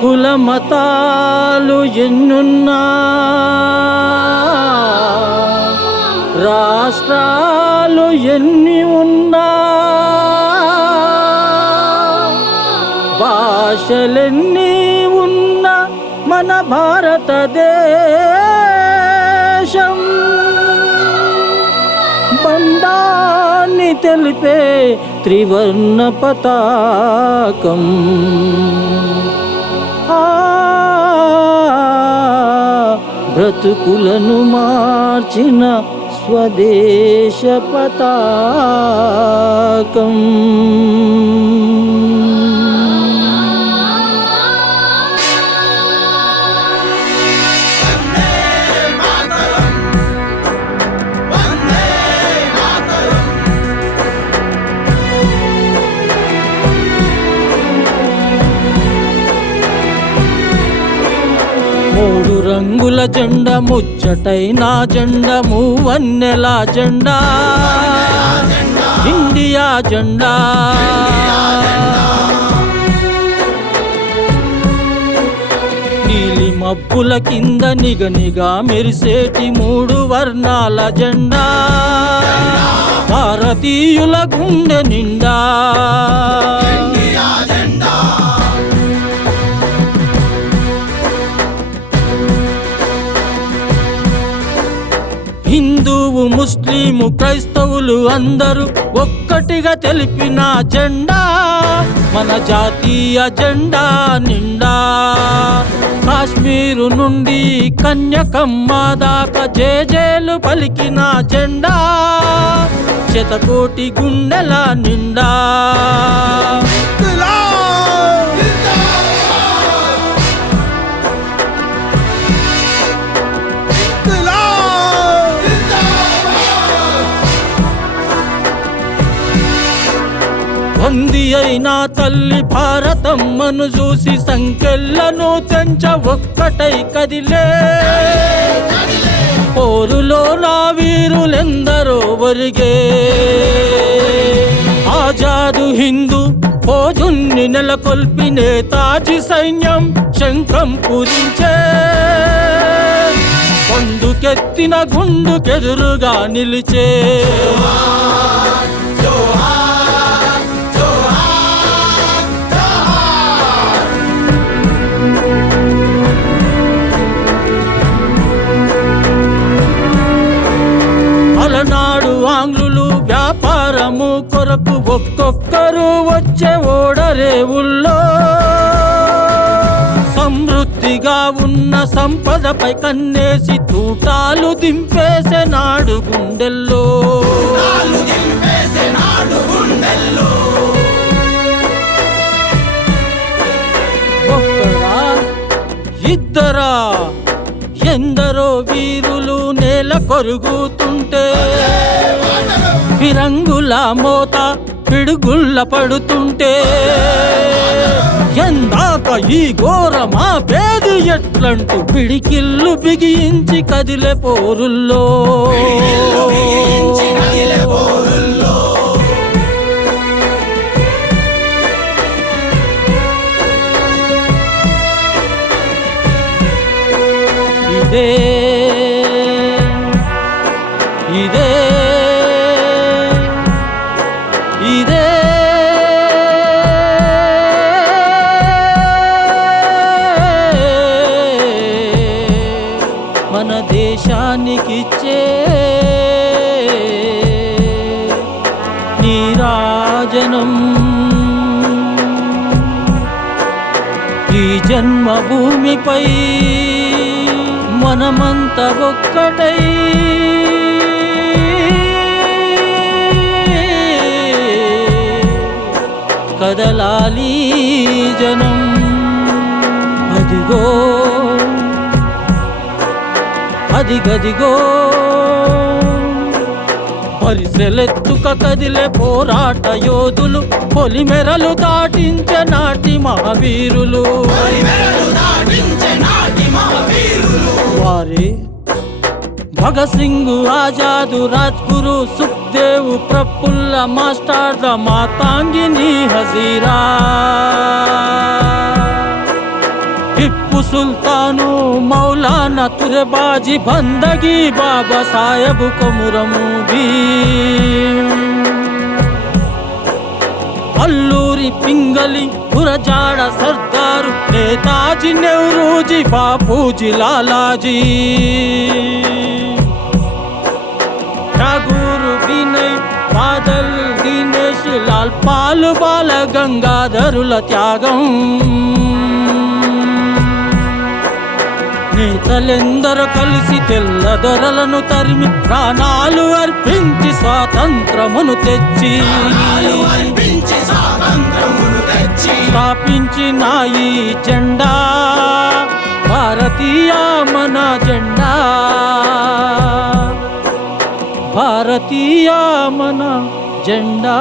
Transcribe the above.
కుల మతాలు ఎన్నున్నా, రాష్ట్రాలు ఎన్ని ఉన్నా, భాషలెన్ని ఉన్న మన భారతదేశం బండాన్ని తెలిపే త్రివర్ణ పతాకం. బ్రతుకులను మార్చిన స్వదేశ పతాకం. మూడు రంగుల జెండా ముచ్చటైన జెండా, మూవన్నెల జెండా ఇండియా జెండా. నీలి మబ్బుల కింద నిగనిగా మెరిసేటి మూడు వర్ణాల జెండా, భారతీయుల గుండె నిండా. హిందువు ముస్లిము క్రైస్తవులు అందరూ ఒక్కటిగా తెలిపిన జెండా, మన జాతీయ జెండా నిండా. కాశ్మీరు నుండి కన్యాకుమారి దాకా జేజేలు పలికిన జెండా, శతకోటి గుండెల నిండా. వంది అయినా తల్లి భారతమ్మను చూసి సంకెళ్లను తెంచ ఒక్కటై కదిలే. పోరులో నా వీరులెందరో ఒరిగే, ఆజాదు హిందూ ఫౌజుని నెలకొల్పి నేతాజీ సైన్యం శంఖం పూరించే. పొందుకెత్తిన గుండుకెదురుగా నిలిచే. అలనాడు ఆంగ్లులు వ్యాపారము కొరకు ఒక్కొక్కరు వచ్చే ఓడరేవుల్లో, సమృద్ధిగా ఉన్న సంపదపై కన్నేసి తూటాలు దింపేసే నాడు గుండెల్లో. ఒక్కరా ఇద్దరా ఎందరో వీరులు నేల కొరుగుతుంటే, ఫిరంగుల మోత పిడుగుళ్ళ పడుతుంటే, ఎందాక ఈ ఘోరమా పేది ఎట్లంటూ పిడికిళ్ళు బిగించి కదిలే పోరుల్లో. ఇదే ఇదే ఇదే మన దేశానికిచ్చే నీరాజనం. ఈ జన్మభూమిపై మనమంతా ఒక్కటై కదలాలి జనం. అదిగో అదిగదిగో పరిసెలెత్తుక కదిలే పోరాట యోధులు, పొలిమెరలు దాటించే నాటి మహావీరులు. వారే భగత్ సింగ్, ఆజాదు, రాజ్గురు, సుఖ్దేవ్, ప్రఫుల్ల, మాస్టర్, మాతాంగిని హజీరా. టిప్పు సుల్తాను మౌలానా తురబాజీ బందగీ బాబా సాహెబ్ కొమురము అల్లూరి పింగళి గురజాడ సర్దారు నేతాజీ నెహ్రూజీ బాపూజీ లాలాజీ ఠాగూర్ వినయ్ బాదల్ దినేష్ లాల్ పాల్ బాల గంగాధరుల త్యాగం నేతలెందరో కలిసి తెల్లదొరలను తరిమి ప్రాణాలు అర్పించి స్వాతంత్రమును తెచ్చి స్థాపించిన ఈ జెండా భారతీయ మన జెండా భారతీయ మన జెండా